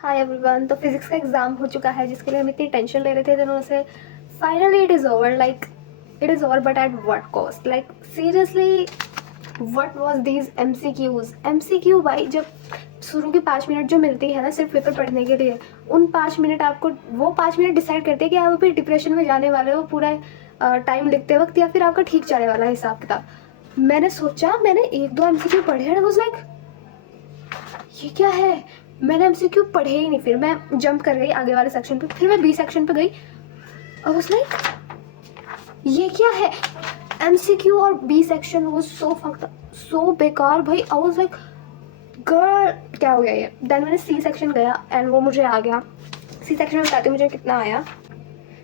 Hi everyone. तो physics का exam हो चुका है जिसके लिए हम इतनी टेंशन ले रहे थे दिनों से। Finally it is over, like it is over, but at what cost? Like seriously, what was these MCQ भाई। जब शुरू के 5 मिनट जो मिलती है ना सिर्फ पेपर पढ़ने के लिए, उन 5 मिनट आपको, वो 5 मिनट डिसाइड करते हैं कि आप अभी डिप्रेशन में जाने वाले हो पूरा टाइम लिखते वक्त, या फिर आपका ठीक चलने वाला है हिसाब किताब। मैंने सोचा, मैंने एक दो एमसीक्यू पढ़े हैं, वाज लाइक ये क्या है। मैंने एमसीक्यू पढ़े ही नहीं, फिर मैं जंप कर गई आगे वाले सेक्शन पे, फिर मैं बी सेक्शन पे गई और उस लाइक ये क्या है। एमसीक्यू और बी सेक्शन वो सो फक्ड, सो बेकार भाई। आई वाज लाइक गर्ल, क्या हो गया ये। देन मैंने सी सेक्शन गया एंड वो मुझे आ गया। सी सेक्शन में बताती हूँ मुझे कितना आया।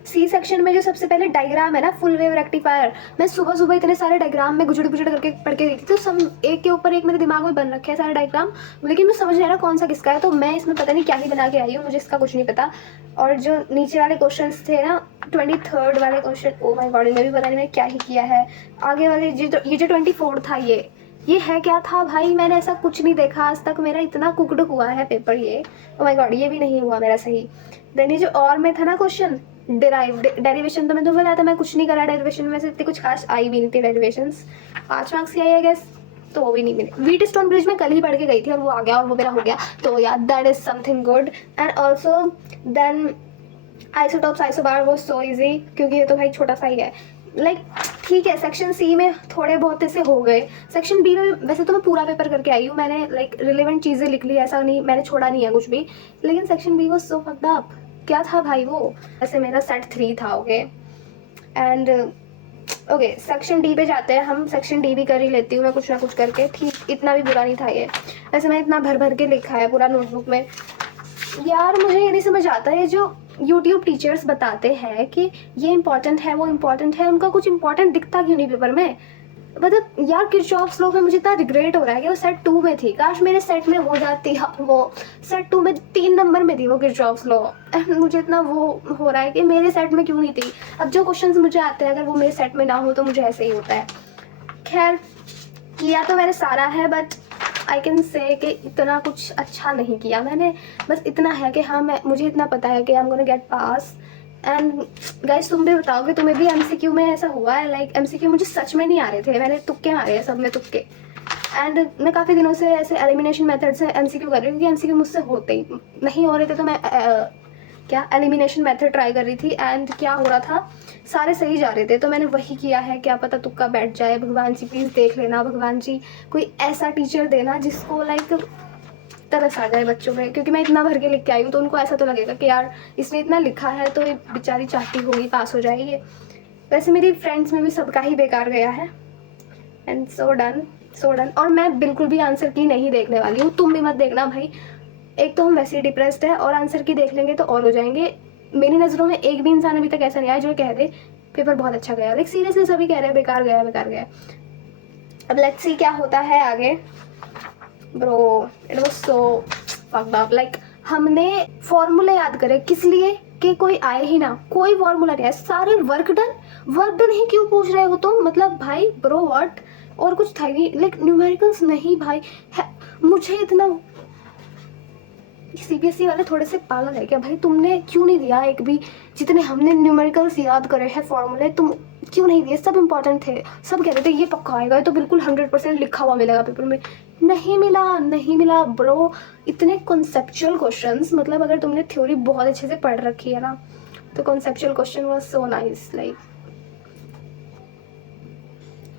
सी सेक्शन में जो सबसे पहले डायग्राम है ना, फुल वेव रेक्टिफायर, मैं सुबह सुबह इतने सारे डायग्राम में गुजड़ गुजड़ करके पढ़ के गई थी, तो सब एक के ऊपर एक मेरे दिमाग में बन रखे हैं सारे डायग्राम, लेकिन मैं समझ नहीं आ रहा कौन सा किसका है। तो मैं इसमें पता नहीं क्या ही बना के आई हूँ, मुझे इसका कुछ नहीं पता। और जो नीचे वाले क्वेश्चन थे ना, 23rd वाले क्वेश्चन, ओ माय गॉड, इनमें भी पता नहीं मैं क्या ही किया है। आगे वाले ये जो 24 था, ये है क्या था भाई। मैंने ऐसा कुछ नहीं देखा आज तक, मेरा इतना कुकड हुआ है पेपर ये। ओ माय गॉड, ये भी नहीं हुआ मेरा सही। देन ये जो और में था ना क्वेश्चन, डेरिवेशन, तो मैं तुम्हें बताया था मैं कुछ नहीं करा डेरिवेशन में से, इतनी कुछ खास आई भी नहीं थी डेरिवेशन। 5 मार्क्स की आई है गैस, तो वो भी नहीं मिले। वीट स्टोन ब्रिज में कल ही पढ़ के गई थी और वो आ गया और वो मेरा हो गया, तो यार that is something good. And also then isotopes isobar वो सो इजी, क्योंकि ये तो भाई छोटा सा ही है। लाइक ठीक है, सेक्शन सी में थोड़े बहुत ऐसे हो गए। सेक्शन बी में वैसे तो मैं पूरा पेपर करके आई हूँ, मैंने लाइक रिलेवेंट चीज़ें लिख ली, ऐसा नहीं मैंने छोड़ा नहीं है कुछ भी। लेकिन section B was so fucked up. क्या था भाई वो। ऐसे मेरा सेट 3 था, okay. And okay, section D पे जाते हैं हम। सेक्शन डी भी कर ही लेती हूँ मैं कुछ ना कुछ करके, ठीक, इतना भी बुरा नहीं था ये। वैसे मैं इतना भर भर के लिखा है पूरा नोटबुक में। यार मुझे ये नहीं समझ आता है, जो यूट्यूब टीचर्स बताते हैं कि ये इंपॉर्टेंट है वो इंपॉर्टेंट है, उनका कुछ इंपॉर्टेंट दिखता क्यों नहीं पेपर में। मतलब यार किरचॉफ्स लॉ में मुझे इतना रिग्रेट हो रहा है कि वो सेट 2 में थी, काश मेरे सेट में हो जाती है वो। सेट 2 में 3 नंबर में थी वो किरचॉफ्स लॉ, एंड मुझे इतना वो हो रहा है कि मेरे सेट में क्यों नहीं थी। अब जो क्वेश्चंस मुझे आते हैं, अगर वो मेरे सेट में ना हो तो मुझे ऐसे ही होता है। खैर, किया तो मैंने सारा है, बट आई कैन से कि इतना कुछ अच्छा नहीं किया मैंने। बस इतना है कि हाँ, मुझे इतना पता है कि I am gonna get pass. And guys, तुम भी बताओ कि तुम्हें भी एमसीक्यू में ऐसा हुआ है। लाइक एमसीक्यू मुझे सच में नहीं आ रहे थे, मैंने तुक्के मारे हैं, सब में तुक्के। एंड मैं काफ़ी दिनों से ऐसे एलिमिनेशन मेथड से एमसीक्यू कर रही हूँ, क्योंकि एमसीक्यू मुझसे होते ही नहीं हो रहे थे, तो मैं क्या एलिमिनेशन मेथड ट्राई कर रही थी। एंड क्या हो रहा था, सारे सही जा रहे थे, तो मैंने वही किया है। क्या पता तुक्का बैठ जाए। भगवान जी प्लीज़ देख लेना, भगवान जी कोई ऐसा टीचर देना जिसको लाइक तरस आ जाए बच्चों में, क्योंकि मैं इतना भर के लिख के आई हूँ, तो उनको ऐसा तो लगेगा कि यार इसने इतना लिखा है तो ये बेचारी चाहती होगी पास हो जाएगी। वैसे मेरी फ्रेंड्स में भी सबका ही बेकार गया है। And so done, so done. और मैं बिल्कुल भी आंसर की नहीं देखने वाली हूँ, तुम भी मत देखना भाई। एक तो हम वैसे ही डिप्रेस्ड है, और आंसर की देख लेंगे तो और हो जाएंगे। मेरी नज़रों में एक भी इंसान अभी तक ऐसा नहीं आया जो कह दे पेपर बहुत अच्छा गया। लाइक सीरियसली सभी कह रहे हैं बेकार गया, बेकार गया। अब लेट्स सी क्या होता है आगे। Bro, it was so fucked up. Like हमने फॉर्मूले याद करे, किस लिए कि कोई आए ही ना, कोई फॉर्मूला नहीं है, सारे वर्क डन। वर्क डन ही क्यों पूछ रहे हो तुम, मतलब भाई ब्रो व्हाट। और कुछ था ही नहीं, लाइक न्यूमेरिकल्स नहीं भाई है। मुझे इतना, सीबीएसई वाले थोड़े से पागल है क्या भाई, तुमने क्यों नहीं दिया एक भी। जितने हमने न्यूमेरिकल्स याद करे हैं फॉर्मूले, तुम क्यों नहीं दिए। सब इंपॉर्टेंट थे, सब कह रहे थे ये पक्का आएगा, ये तो बिल्कुल 100% लिखा हुआ मिलेगा पेपर में। नहीं मिला, नहीं मिला ब्रो। इतने कॉन्सेप्चुअल क्वेश्चंस, मतलब अगर तुमने थ्योरी बहुत अच्छे से पढ़ रखी है ना, तो conceptual question was so nice. Like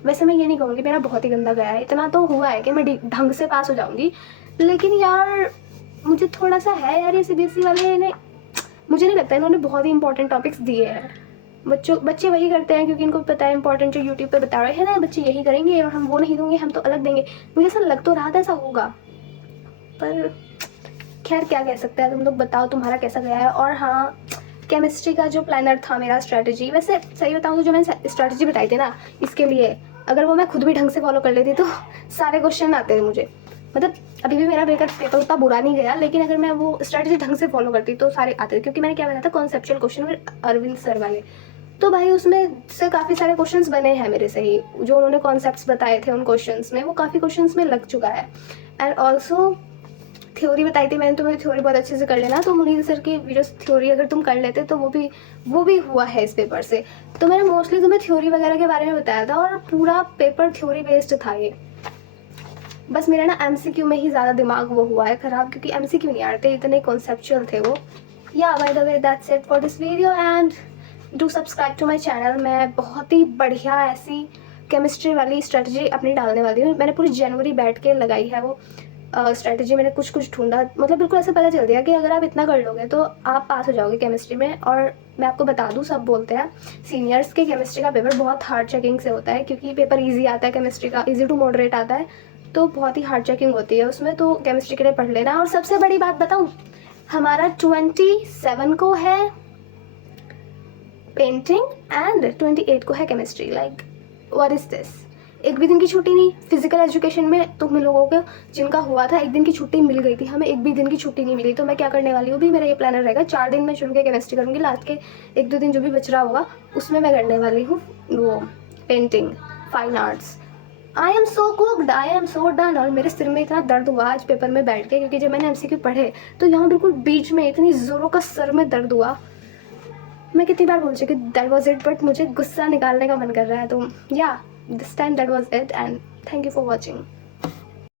वैसे मैं ये नहीं कहूँगी मेरा बहुत ही गंदा गया है, इतना तो हुआ है कि मैं ढंग से पास हो जाऊँगी। लेकिन यार मुझे थोड़ा सा है यार, ये सीबीएसई वाले ने, मुझे नहीं लगता इन्होंने बहुत ही इंपॉर्टेंट टॉपिक्स दिए हैं। बच्चे वही करते हैं क्योंकि इनको पता है इंपॉर्टेंट जो यूट्यूब पे बता रहे हैं ना, बच्चे यही करेंगे और हम वो नहीं देंगे, हम तो अलग देंगे। मुझे ऐसा लग तो रहा था ऐसा होगा, पर खैर क्या कह सकते हैं। तुम लोग बताओ तुम्हारा कैसा गया है। और हाँ, केमिस्ट्री का जो प्लानर था मेरा स्ट्रैटेजी, वैसे सही बताऊँ तो जो मैंने स्ट्रैटेजी बताई थी ना इसके लिए, अगर वो मैं खुद भी ढंग से फॉलो कर लेती तो सारे क्वेश्चन आते थे मुझे। मतलब अभी भी मेरा पेपर उतना बुरा नहीं गया, लेकिन अगर मैं वो स्ट्रैटेजी ढंग से फॉलो करती तो सारे आते थे, क्योंकि मैंने क्या बताया था, कॉन्सेप्चुअल क्वेश्चन फिर अरविंद सर वाले। तो भाई उसमें से काफ़ी सारे क्वेश्चंस बने हैं मेरे से ही, जो उन्होंने कॉन्सेप्ट्स बताए थे उन क्वेश्चंस में, वो काफ़ी क्वेश्चंस में लग चुका है। एंड ऑल्सो थ्योरी बताई थी मैंने तुम्हें, थ्योरी बहुत अच्छे से कर लेना। तो मुनीर सर की वीडियोस थ्योरी अगर तुम कर लेते तो वो भी हुआ है इस पेपर से। तो मैंने मोस्टली तुम्हें थ्योरी वगैरह के बारे में बताया था और पूरा पेपर थ्योरी बेस्ड था ये। बस मेरा ना एमसीक्यू में ही ज़्यादा दिमाग वो हुआ है ख़राब, क्योंकि एमसीक्यू नहीं आते, इतने कॉन्सेप्चुअल थे वो। Yeah by the way that's it for this video and do subscribe to my channel. मैं बहुत ही बढ़िया ऐसी केमिस्ट्री वाली स्ट्रेटजी अपनी डालने वाली हूँ। मैंने पूरी जनवरी बैठ के लगाई है वो स्ट्रेटजी। मैंने कुछ कुछ ढूंढा, मतलब बिल्कुल ऐसे पता चल गया कि अगर आप इतना कर लोगे तो आप पास हो जाओगे केमिस्ट्री में। और मैं आपको बता दूँ, सब बोलते हैं सीनियर्स के केमिस्ट्री का पेपर बहुत हार्ड चेकिंग से होता है, क्योंकि पेपर ईजी आता है केमिस्ट्री का, ईजी टू मॉडरेट आता है, तो बहुत ही हार्ड चेकिंग होती है उसमें। तो केमिस्ट्री के लिए पढ़ लेना। और सबसे बड़ी बात बताऊँ, हमारा 27 को है पेंटिंग एंड 28 को है chemistry. Like what is this. एक भी दिन की छुट्टी नहीं। फिजिकल एजुकेशन में तुम लोगों को जिनका हुआ था एक दिन की छुट्टी मिल गई थी, हमें एक भी दिन की छुट्टी नहीं मिली। तो मैं क्या करने वाली हूँ भी, मेरा ये प्लानर रहेगा 4 दिन में चुन के केमिस्ट्री करूँगी, लास्ट के 1-2 दिन जो भी बच रहा होगा उसमें मैं करने वाली हूँ वो painting, fine arts. I am so cooked, I am so done. और मेरे सिर में इतना दर्द हुआ आज पेपर में बैठ के, क्योंकि जब मैंने एमसीक्यू पढ़े तो यहाँ बिल्कुल बीच में इतनी ज़ोरों का सर में दर्द हुआ। मैं कितनी बार बोल चुकी दैट वॉज इट, बट मुझे गुस्सा निकालने का मन कर रहा है। तो या this time that was it and thank you for watching.